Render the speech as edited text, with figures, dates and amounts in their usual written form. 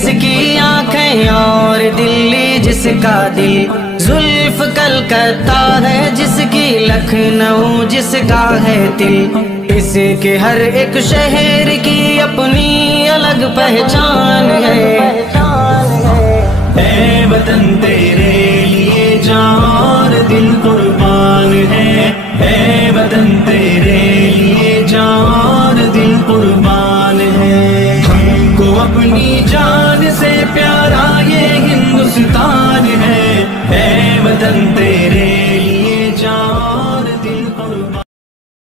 जिसकी आंखें और दिल्ली जिसका दिल, जुल्फ कलकत्ता है जिसकी लखनऊ जिसका है दिल। इसके हर एक शहर की अपनी अलग पहचान है। ऐ वतन तेरे लिए जान और दिल कुर्बान है। ऐ वतन तेरे लिए जान और दिल कुर्बान है। हमको अपनी जान से प्यारा ये हिंदुस्तान है। ऐ वतन तेरे